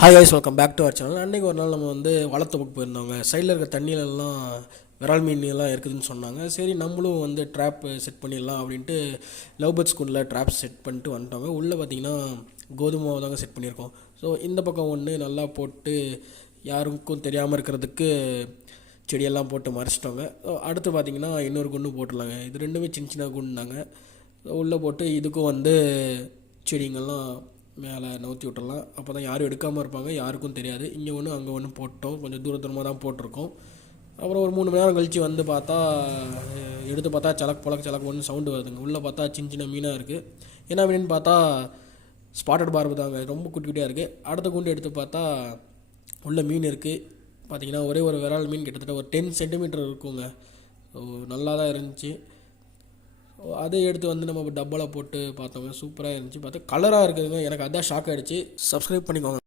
Hi guys, welcome back to our channel. அன்றைக்கி ஒரு நாள் நம்ம வந்து வளர்த்தோப்புக்கு போயிருந்தோங்க. சைடில் இருக்க தண்ணியிலலாம் விரால் மீன் எல்லாம் இருக்குதுன்னு சொன்னாங்க. சரி, நம்மளும் வந்து ட்ராப் செட் பண்ணிடலாம் அப்படின்ட்டு லவ் பேர்ட்ஸ் ஸ்கூலில் ட்ராப் செட் பண்ணிட்டு வந்துட்டோங்க. உள்ளே பார்த்தீங்கன்னா கோதுமை தாங்க செட் பண்ணியிருக்கோம். ஸோ இந்த பக்கம் ஒன்று நல்லா போட்டு யாருக்கும் தெரியாமல் இருக்கிறதுக்கு செடியெல்லாம் போட்டு மறைச்சிட்டோங்க. அடுத்து பார்த்திங்கன்னா இன்னொரு குண்டு போட்டுடலாங்க. இது ரெண்டுமே சின்ன சின்ன குண்டுனாங்க. உள்ளே போட்டு இதுக்கும் வந்து செடிங்கெல்லாம் மேலே நவுத்தி விட்டுடலாம். அப்போ தான் யாரும் எடுக்காமல் இருப்பாங்க, யாருக்கும் தெரியாது. இங்கே ஒன்று அங்கே ஒன்று போட்டோம், கொஞ்சம் தூரமாக தான் போட்டிருக்கோம். அப்புறம் ஒரு 3 மணி நேரம் கழித்து வந்து பார்த்தா, எடுத்து பார்த்தா சலக் ஒன்று சவுண்டு வருதுங்க. உள்ளே பார்த்தா சின்ன சின்ன மீனாக இருக்குது. என்ன மீன் பார்த்தா ஸ்பாட்டட் பார்பு தாங்க, ரொம்ப குட்டி குட்டியாக இருக்குது. அடுத்த குண்டு எடுத்து பார்த்தா உள்ள மீன் இருக்குது. பார்த்திங்கன்னா ஒரே ஒரு விரால் மீன் கிட்டத்தட்ட ஒரு 10 சென்டிமீட்டர் இருக்குங்க. நல்லா தான் இருந்துச்சு. அதை எடுத்து வந்து நம்ம டப்பாவில் போட்டு பார்த்தோங்க. சூப்பராக இருந்துச்சு. பார்த்தா கலராக இருக்குதுங்க. எனக்கு அதான் ஷாக் ஆகிடுச்சு. சப்ஸ்கிரைப் பண்ணிக்கோங்க.